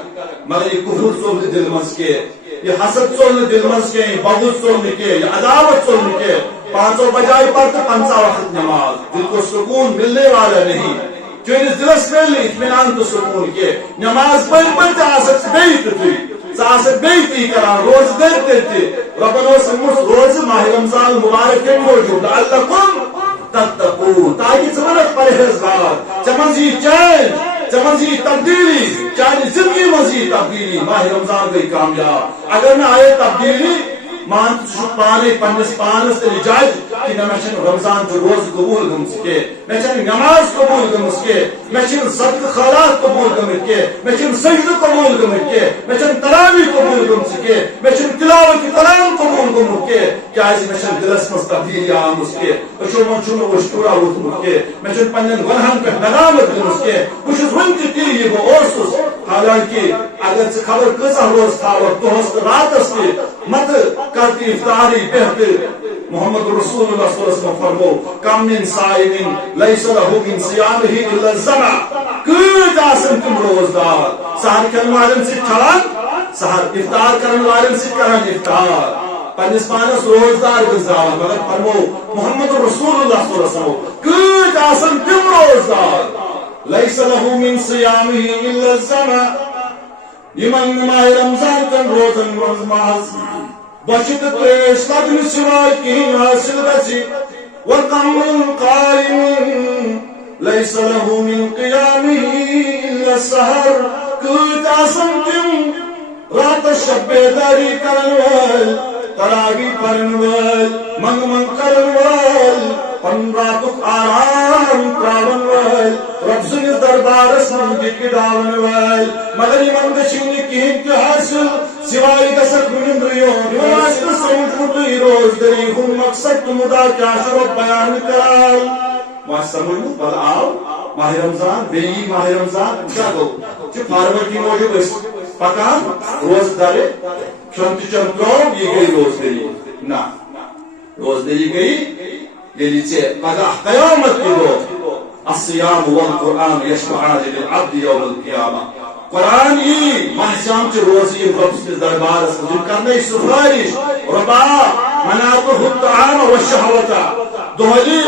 مگر یہ کفر صوب دل مز کے یہ حسد ژول دل مز کے بغض ژول کے یہ عداوت ژول کے پانچوں بجائے پڑھ تو 5 وقت نماز دل کو سکون ملنے والا نہیں جو اس دلس میں اطمینان تو سکون کے نماز پڑھ پڑھتے آسک بیت تھی ساسک بیتی کران روز دیتے تھے ربنا سمس روز ماہ رمضان مبارک کے موجود لعلکم تتقون تاکہ ژمنت پرہیزگار چمنزی چینج چمنزی تبدیلی چاہے زندگی مزید تبدیلی ماہ رمضان گئی کامیاب اگر نہ آئے تبدیلی مان تو پانے پنس پانس تیل جج کہ نہ میں رمضان جو روز قبول گمس کے میں نماز قبول گمس کے میں صدق خیرات قبول گمس کے میں سجدہ قبول گمس کے میں تراویح قبول گمس کے میں تلاوت کلام قبول گمس کے کیا میں دلس مز تبدیلی آمس کے من وشتورا ووتمت کے میں پنن گناہن پہ ندامت گمس کے بس ون تی بہت حالانکہ اگر خبر کیسا روز تھاوت دہس راتس تہ مت کرتی افطاری بہتر محمد رسول اللہ صلی اللہ علیہ وسلم فرمو کم من صائم لیس له من صیامه الا الزمع کۭتۍ آسن تم روزدار سحر کھٮ۪ن والٮ۪ن سۭتۍ کھٮ۪وان سحر افطار کرن والٮ۪ن سۭتۍ کران افطار پنس پانس روزدار گزاران مگر فرمو محمد رسول اللہ صلی اللہ علیہ وسلم کۭتۍ آسن تم روزدار لیس له من صیامه الا الزمع یمن ماہ رمضان کن روزن منٛز ماز بچت تریش لگن سوائے کہیں حاصل گژھِ وکم قائم لیس له من قیامه الا السحر کۭتۍ آسن تم رات شب بیداری کرن وٲلۍ تراویح پرن وٲلۍ منگ کرن وٲلۍ پن راتُک آرام تراون وٲلۍ رب سٕنٛدِس دربارس منٛز گِڑاون وٲلۍ مگر یمن گژھِ نہٕ کِہیٖنۍ تہِ حٲصِل سوائے گژھکھ نندر یوم آسہِ سمجھمُتٕے روزدٔری ہُنٛد مقصد تہٕ مُدا کیٛاہ چھُ رۄب بیان کران وۄنۍ سمجھمُت بل آو ماہ رمضان بیٚیہِ ماہ رمضان کیٛاہ گوٚو چھِ فارملٹی موٗجوٗب أسۍ پکان روزٕ درِ کھیوٚن تہِ چیوٚن ترٛوو یہِ گٔے روزدٔری نہ روزدٔری گٔے ییٚلہِ ژےٚ پگاہ قیامت کہِ دۄہ الصیام والقرآن یشفعان للعبد یوم القیامہ قرآن یہ محشام چ روزی رب سٕنٛدِس دربارس منٛز کرنے سفارش ربا منعتہ الطعام والشہوۃ دۄہلہِ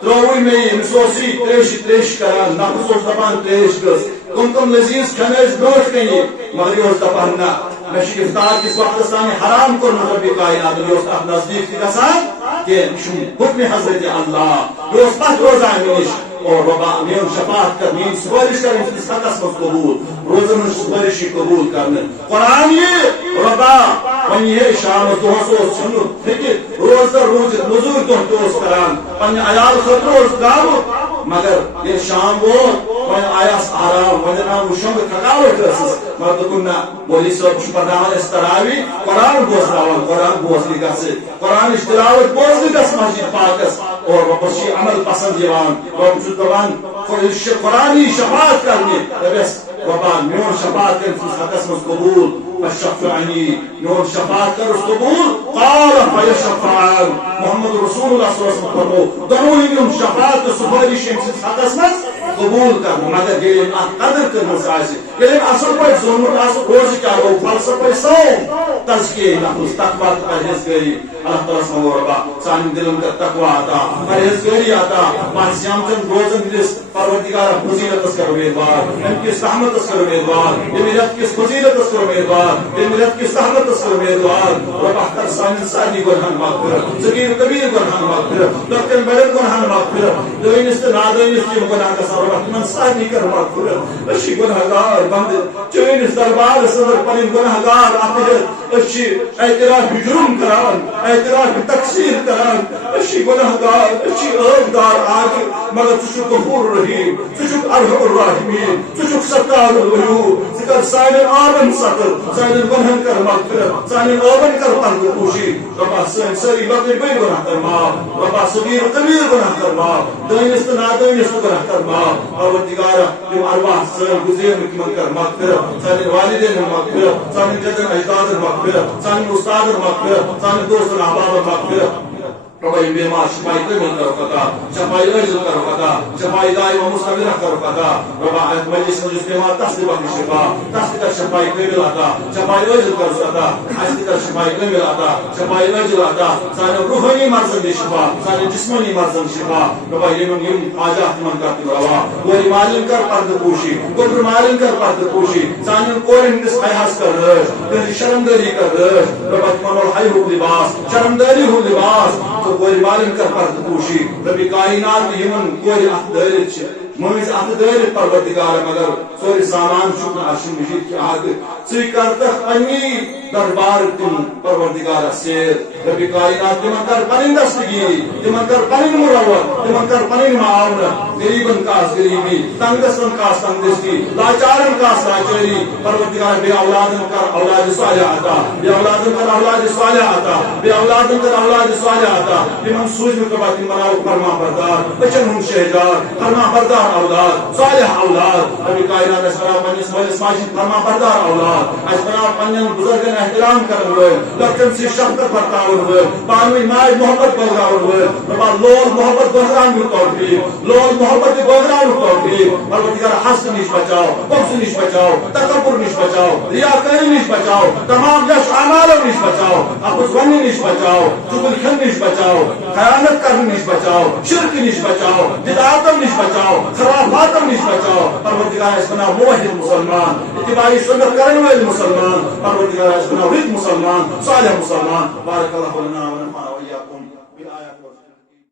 ترٛووٕے مےٚ أمِس اوس یہِ تریش کران نفس اوس دپان تریش گٔژھ کم لذیذ کھٮ۪ن ٲسۍ برٛونٛٹھ کَنہِ مگر یہِ اوس دپان نہ مےٚ چھُ افطار کِس وقتس تانۍ حرام کوٚرمُت رۄبہِ کائنات یہِ اوس اتھ نزدیٖک تہِ گژھان کینٛہہ یہِ چھُنہٕ حُکمہِ حضرت اللہ یہِ اوس پتھ روزان مےٚ نِش اور ربا میون شفاعت کر میون سفارش کر اس حقس مز قبول روزن سفارش قبول کرنے قرآن یہ ربا ون یہ شام دہس اوس چھنو فکر روز در روز مزور دہ توس کران پنہ عیال خطر اوس گامت مگر یہ شام ووت ون آیاس آرام ون نام شنگ تھکاوٹ ٲسٕس مگر دوٚپُن نہ مولوی صٲب چھُ پرناوان أسۍ تراویح قرآن بوزناوان قرآن بوزنہِ گژھِ قرآنٕچ تلاوت بوزنہِ گژھِ مسجد پاکس اور ربس چھُ عمل پسند یِوان رب چھُ دپان قرآنی شفاعت کرنہِ دپیس ربا میون شفاعت کر اس حقس مز قبول فشفعنی میون شفاعت کر اس قبول قال فیشفعان محمد رسول اللہ صلی اللہ علیہ وسلم فرمو دونوں میون شفاعت سفارش اس حقس مز قبول کر مگر ییٚلہِ اتھ قدر کٔرمٕژ آسہِ ییٚلہِ أمۍ اصل پٲٹھۍ زوٗنمُت آسہِ روزِ کیٛاہ گوٚو فلسفے سون تزکیے نفس تقوا تہٕ پرہیزگٲری اللہ تعالیٰ سمو رۄبا سانٮ۪ن دِلن کر تقوا عطا پرہیزگٲری عطا معصیتن روزن ہٕنٛدِس پروردگار فضیلتس کر امیدوار امہِ کِس رحمتس کر امیدوار ییٚمہِ رٮ۪تہٕ کِس فضیلتس کر امیدوار ییٚمہِ رٮ۪تہٕ کِس رحمتس کر امیدوار رۄبا کر سانٮ۪ن سارنٕے گۄنہن مغفرت صغیٖر کبیٖر گۄنہن مغفرت لۄکٹٮ۪ن بڑٮ۪ن گۄنہن مغفرت دٲنِس تہٕ نادٲنِس تہِ یِم گۄناہ گژھان رۄبا تِمن سارنٕے کر مغفرت أسۍ چھِ گۄنہگار بنٛدٕ چٲنِس دربارس انٛدر پنٕنۍ گۄنہگار اپہِتھ أسۍ چھِ اعتراف جُرم کران اعتراف تقصیٖر کران أسۍ چھِ گۄنہگار أسۍ چھِ عٲبدار آگے مگر ژٕ چھُکھ غفور رحیٖم ژٕ چھُکھ ارحم الراحمین ژٕ چھُکھ ستار الغیوب ژٕ کر سانٮ۪ن آبن سطر سانٮ۪ن گۄنہن کر مغفرت سانٮ۪ن آبن کر پردٕ پوشی رۄبا سٲنۍ سٲری لۄکٕٹۍ بٔڑۍ گۄناہ کر معاف رۄبا صغیٖر کبیٖر گۄناہ کر معاف دٲنِس تہٕ نادٲنِس تہٕ گۄناہ کر معاف پروردگارا یِم ارواح سٲنۍ گُزیرمٕتۍ تِمن کر مغفرت سانٮ۪ن والدینن مغفرت سانٮ۪ن جدن اجدادن مغفرت سانٮ۪ن استادن مغفرت سانٮ۪ن دوستن احبابن مغفرت رۄبا یِم بیمار شفائی کٲمل کرو عطا شفائی عٲجل کرو عطا شفائی دائمہ مستمرہ کرو عطا رۄبا اتھ مجلس منٛز یُس بیمار تس تہِ بخش شفا تس تہِ کر شفائی کٲمل عطا شفائی عٲجل کرس عطا اسہِ تہِ کر شفائی کٲمل عطا شفائی عٲجل عطا سانٮ۪ن روحٲنی مرضن دِ شفا سانٮ۪ن جسمٲنی مرضن شفا رۄبا یِم حاجات تِمن کر تہِ روا کورِ مالٮ۪ن کر پردٕ پوشی گۄبرٕ مالٮ۪ن کر پردٕ پوشی سانٮ۪ن کورٮ۪ن ہٕنٛدِس حیاہس کر رٲچھ تہنٛدِ شرمدٲری کر رٲچھ رۄبا تِمن ول حیہُک لباس شرمدٲری ہُنٛد لباس کورِ مالن کر پردٕ پوشی ربی کائنات یمن کورِ اتھ دٲرِتھ چھِ مٲنٛزِ اتھ دٲرِتھ پروردگار مگر سورُے سامان چھُکھ نہٕ عرشہِ مجیٖد کہِ آگہٕ ژٕے کرتکھ پننی دربار تِم پروردگارا سیر ربی کائنات تِمن کر پنٕنۍ دستگیری تِمن کر پنٕنۍ مروت تِمن کر پنٕنۍ معاونت غریبن کاس غریبی تنگستن کاس تنگدستی لاچارن کاس لاچٲری پروردگار بے اولادن کر اولاد صالح عطا بے اولادن کر اولاد صالح عطا بے اولادن کر اولاد صالح عطا تِمن سوٗزمٕتۍ رۄبا تِم بناوُکھ فرما بردار بچن ہُنٛد شہجار فرما بردار اولاد صالح اولاد ربی کائنات اسہِ بناو پننِس مٲلِس ماجہِ ہٕنٛدۍ فرما بردار اولاد اسہِ بناو پننٮ۪ن بزرگن احترام کرن وٲلۍ لۄکٹٮ۪ن سۭتۍ شفقت برتاون وٲلۍ پانہٕ ؤنۍ ماے محبت بٲگراون وٲلۍ رۄبا لول محبت بٲگراونُک توفیٖق لول محبت بٲگراونُک توفیٖق پروردگار حسد نِش بچاو قبضہٕ نِش بچاو تکبر نِش بچاو ریاکٲری نِش بچاو تمام یش اعمالو نِش بچاو اپُز وننہٕ نِش بچاو چُگل کھٮ۪نہٕ نِش بچاو خیانت کرنہٕ نِش بچاو شرکہٕ نِش بچاو بدعاتو نِش بچاو خرافاتو نِش بچاو پروردگار اسہِ بناو موحد مسلمان اتباعی سنت کرن وٲلۍ مسلمان پروردگار اسہِ بناو رٕتۍ مسلمان صالح مسلمان بارک اللہ لنا ونفعنا وإياكم